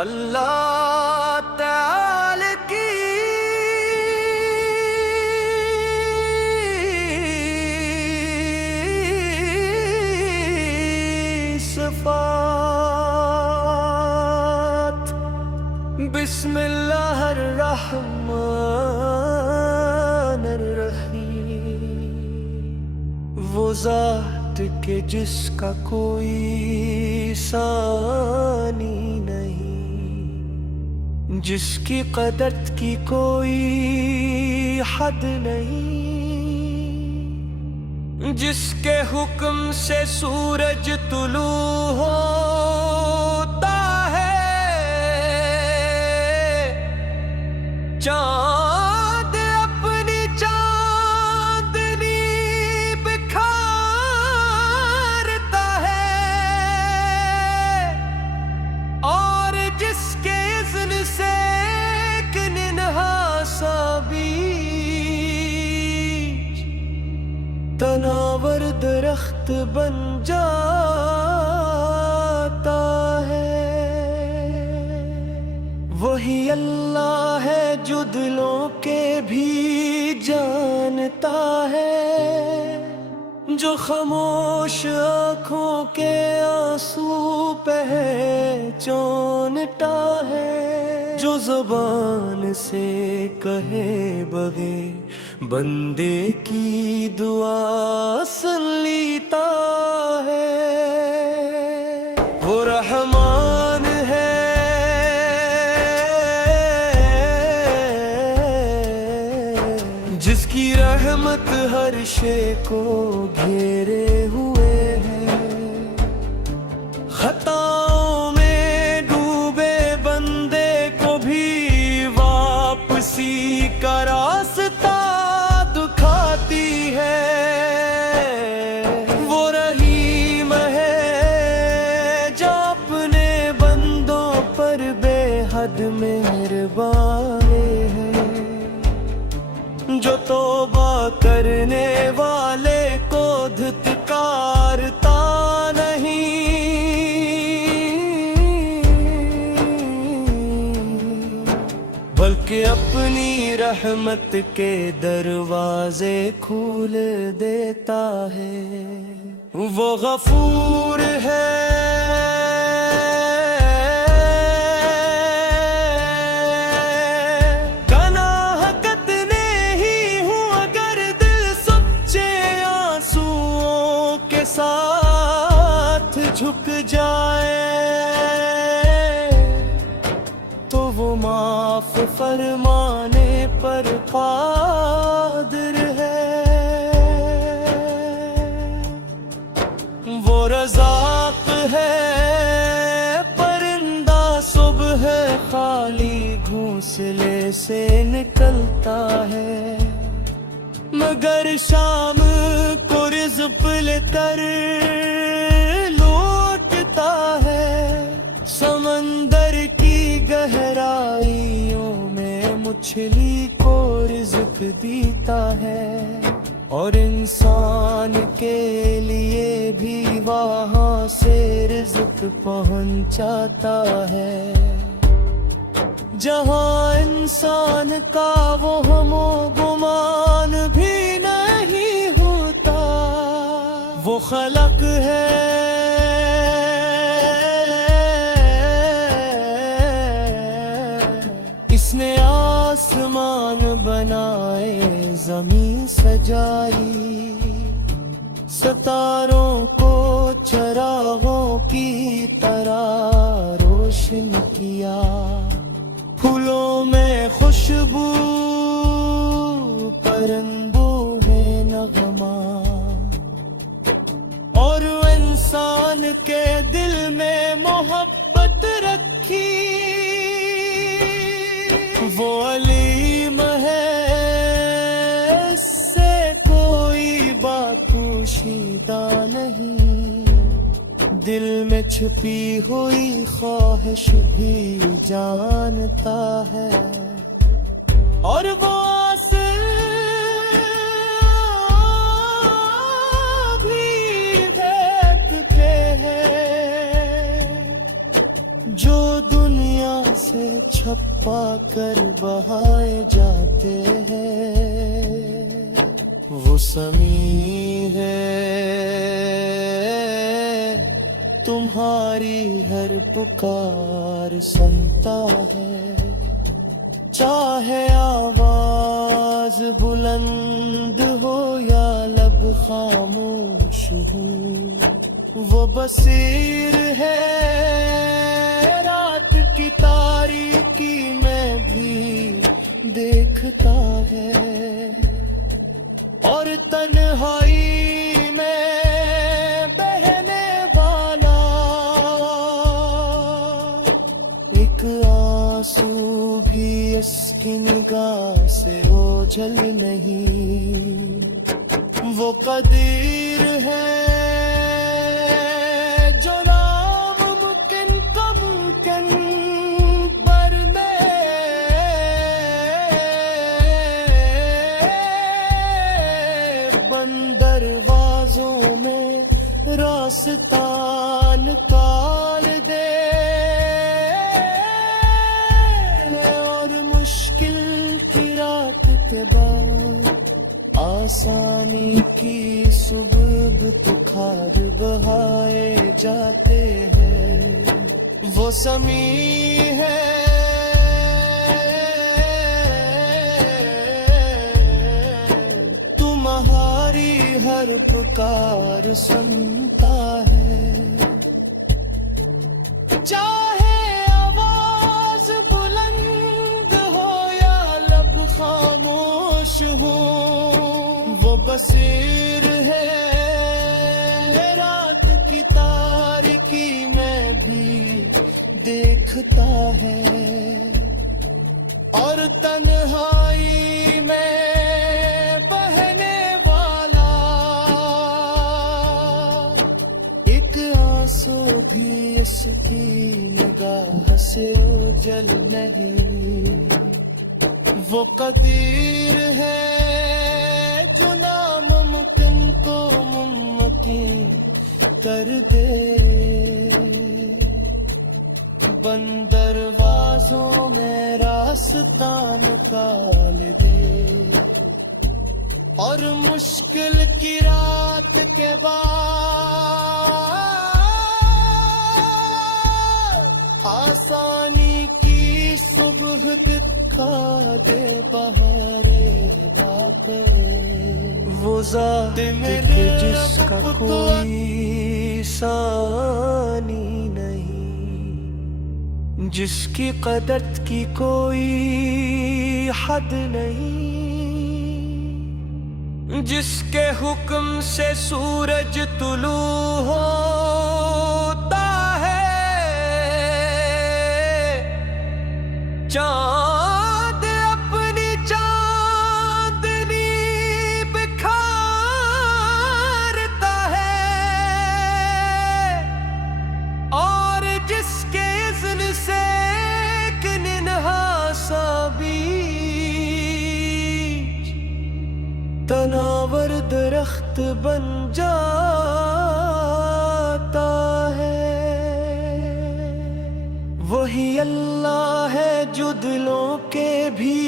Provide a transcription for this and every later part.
اللہ تعالی کی صفات، بسم اللہ الرحمن الرحیم، وہ ذات کے جس کا کوئی ثانی نہیں، جس کی قدرت کی کوئی حد نہیں، جس کے حکم سے سورج طلوع ہوتا ہے، چاند اپنی چاندنی بکھارتا ہے، اور جس کے اذن سے ایک ننھا سا بیج تناور درخت بن جاتا ہے، وہی اللہ ہے جو دلوں کے بھی جانتا ہے، جو خاموش آنکھوں کے آنسو پہچانتا ہے، جو زبان سے کہے بغیر بندے کی دعا سن لیتا ہے، وہ رحمان ہے جس کی رحمت ہر شے کو گھیرے ہوئے ہے، خطاؤں میں ڈوبے بندے کو بھی واپسی کا راستہ دکھاتی ہے، وہ رحیم ہے جو اپنے بندوں پر بے حد مہربان ہے، جو توبہ کرنے والے کو دھتکارتا بلکہ اپنی رحمت کے دروازے کھول دیتا ہے، وہ غفور ہے گناہ کتنے ہی ہوں اگر دل سچے آنسوؤں کے ساتھ جھک جائے تو وہ معاف فرمانے پر قادر ہے، وہ رزاق ہے پرندہ صبح خالی گھونسلے سے نکلتا ہے، مگر شام کو رزق لے کر لوٹتا ہے، سمندر کی گہرائیوں میں مچھلی کو رزق دیتا ہے، اور انسان کے لیے بھی وہاں سے رزق پہنچاتا ہے، جہاں انسان کا وہم و گمان بھی نہیں ہوتا، وہ خلق ہے اس نے آسمان بنائے زمین سجائی، ستاروں کو چراغوں کی طرح روشن کیا، پھولوں میں خوشبو پرندوں میں نغمہ، اور انسان کے دل میں محبت رکھی، وہ علیم ہے اس سے کوئی بات پوشیدہ نہیں، دل میں چھپی ہوئی خواہش بھی جانتا ہے، اور وہ بھی کر بہائے جاتے ہیں، وہ سمیع ہے تمہاری ہر پکار سنتا ہے، چاہے آواز بلند ہو یا لب خاموش ہو، وہ بصیر ہے رات کی تاریکی میں بھی دیکھتا ہے، اور تنہائی میں بہنے والا ایک آنسو بھی اس کی نگاہ سے اوجھل نہیں، وہ قدیر ہے جو ناممکن کا ممکن برنے بند دروازوں میں راستہ نکال دے، اور مشکل کی رات کے بعد آسانی کی صبح تخار بہائے جاتے ہیں، وہ سمیع ہے تمہاری ہر پکار سنتا ہے، چاہے آواز بلند ہو یا لب خاموش ہو، وہ بصیر ہے رات کی تاریکی میں بھی دیکھتا ہے، اور تنہائی میں بہنے والا ایک آنسو بھی اس کی نگاہ سے اوجھل نہیں، وہ قدیر ہے جو ناممکن کو ممکن کر دے، بند دروازوں میں راستہ نکال دے، اور مشکل کی رات کے بعد آسانی کی صبح دکھا دے بہارے راتے، وہ ذات کہ جس کا کوئی ثانی نہیں، جس کی قدرت کی کوئی حد نہیں، جس کے حکم سے سورج طلوع ہوتا ہے، چاند اپنی چاندنی بکھارتا ہے، اور جس کے اذن سے ایک ننھا سا بیج تناور درخت بن جاتا ہے، وہی اللہ ہے جو دلوں کے بھی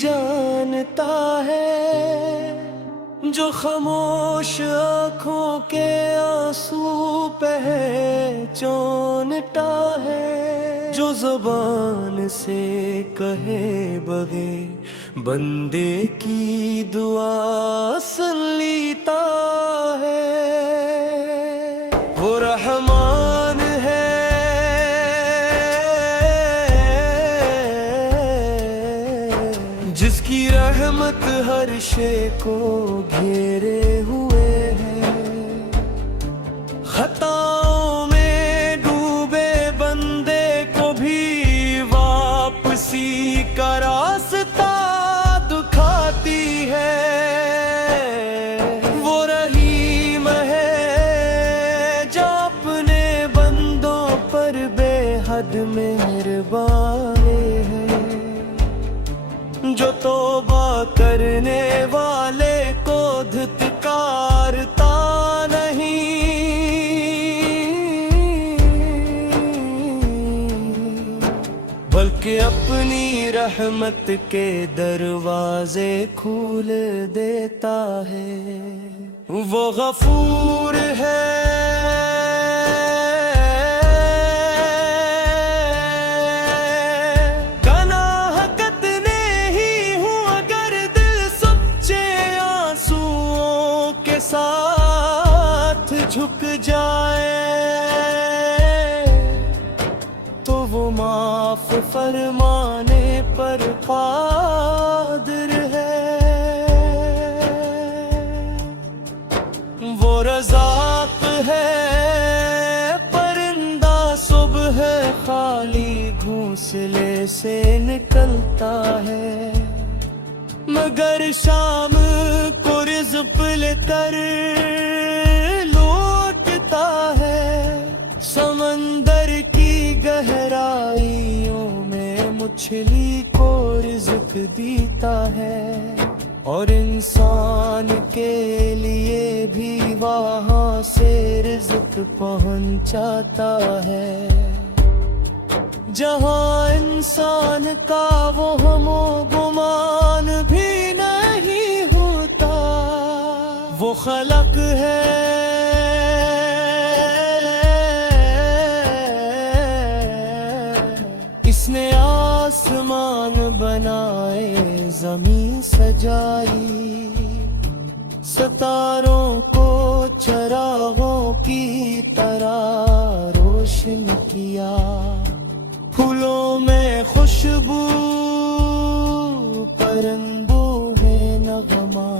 جانتا ہے، جو خاموش آنکھوں کے آنسو پہچانتا ہے، جو زبان سے کہے بغیر بندے کی دعا سن لیتا ہے، وہ رحمان ہے جس کی رحمت ہر شے کو گھیرے ہوئے ہے، خطاؤں میں ڈوبے بندے کو بھی واپسی کا راستہ دکھاتی ہے، وہ رحیم ہے جو اپنے بندوں پر بے حد مہربان ہے، جو توبہ کرنے والے کو دھتکارتا نہیں، بلکہ اپنی رحمت کے دروازے کھول دیتا ہے، وہ غفور ہے، گناہ کتنے ہی ہوں اگر دل سچے آنسوؤں کے ساتھ جھک جائے تو وہ معاف فرمانے پر قادر ہے، وہ رزاق ہے، پرندہ صبح خالی گھونسلے سے نکلتا ہے، مگر شام کو رزق لے کر لوٹتا ہے، سمندر کی گہرائیوں میں مچھلی کو رزق دیتا ہے، اور انسان کے لیے بھی وہاں سے رزق پہنچاتا ہے، جہاں انسان کا وہم و گمان بھی نہیں ہوتا، وہ خلق ہے، اس نے آسمان بنائے، زمین سجائی، ستاروں کو چراغوں کی طرح روشن کیا، پھولوں میں خوشبو، پرندوں میں نغمہ،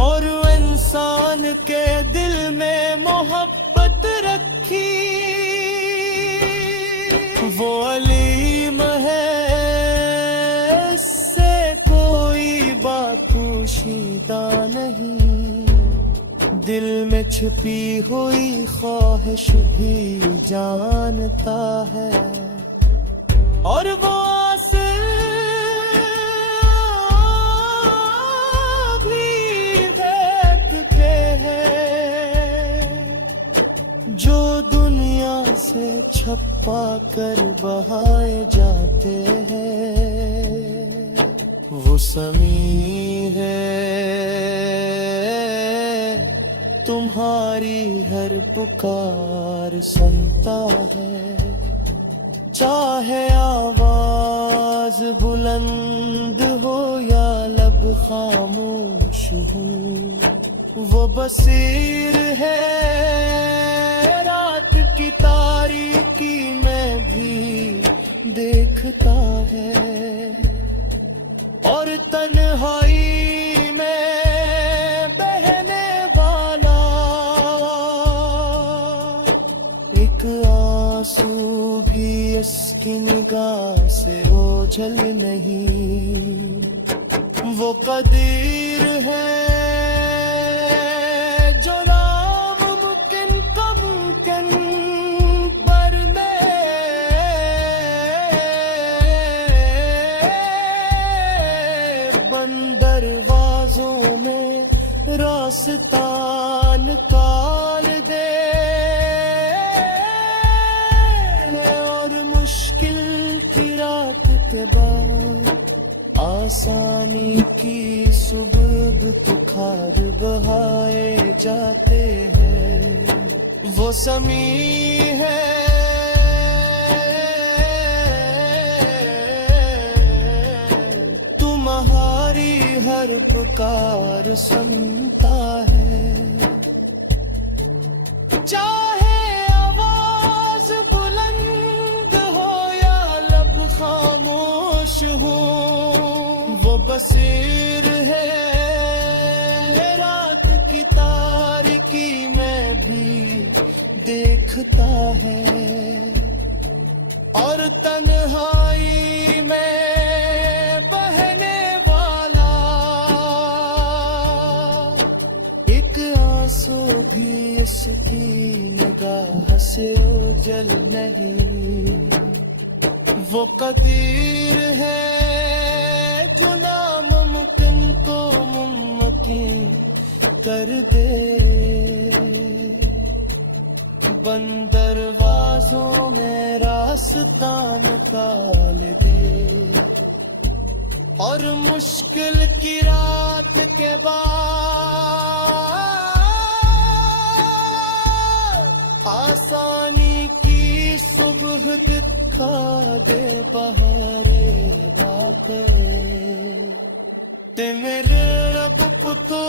اور انسان کے دل میں محبت رکھی، وہ علیم ہے، اس سے کوئی بات پوشیدہ نہیں، دل میں چھپی ہوئی خواہش بھی جانتا ہے، اور وہ بھی دیکھتے ہیں جو دنیا سے چھپا کر بہائے جاتے ہیں، وہ سمیع ہے، تمہاری ہر پکار سنتا ہے، چاہے آواز بلند ہو یا لب خاموش ہو، وہ بصیر ہے، رات کی تاریکی میں بھی دیکھتا ہے، اور تنہائی میں بہنے والا ایک آنسو بھی اس کی نگاہ سے اوجھل نہیں، وہ قدیر ہے جو ناممکن کا ممکن برنے بند دروازوں میں راستہ نکال دے، اور مشکل کی رات کے بعد آسانی کی صبح تخار بہائے جاتے ہیں، وہ سمیع ہے، تمہاری ہر پکار سنتا ہے، چاہے آواز بلند ہو یا لب خاموش ہو، وہ بصیر ہے، رات کی تاریکی میں بھی دیکھتا ہے، اور تنہائی میں بہنے والا ایک آنسو بھی اس کی نگاہ سے اوجھل نہیں، وہ قدیر ہے جو ناممکن کو ممکن کر دے، بند دروازوں لفظوں میں راستہ نکال دے، اور مشکل کی رات کے بعد آسانی کی صبح دکھا دے بہارے باتیں تے میرے رب پتو